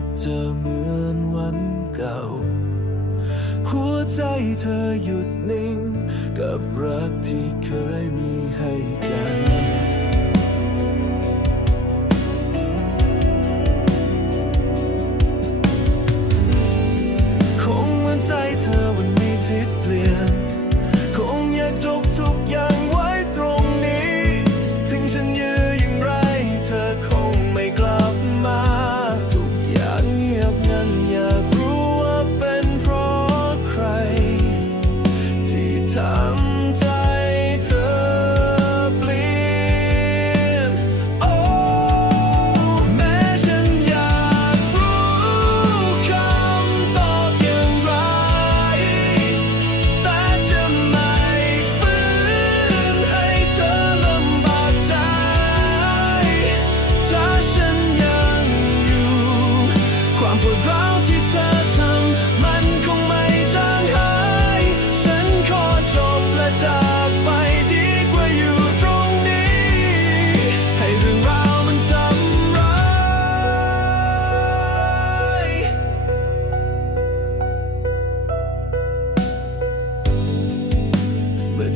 บเจอเหมือนวันเก่า หัวใจเธอหยุดนิ่ง กับรักที่เคยมีให้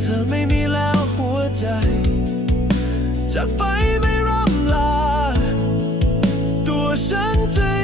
เธอไม่มีแล้วหัวใจ จากไปไม่ร่ำลา ตัวฉันจะ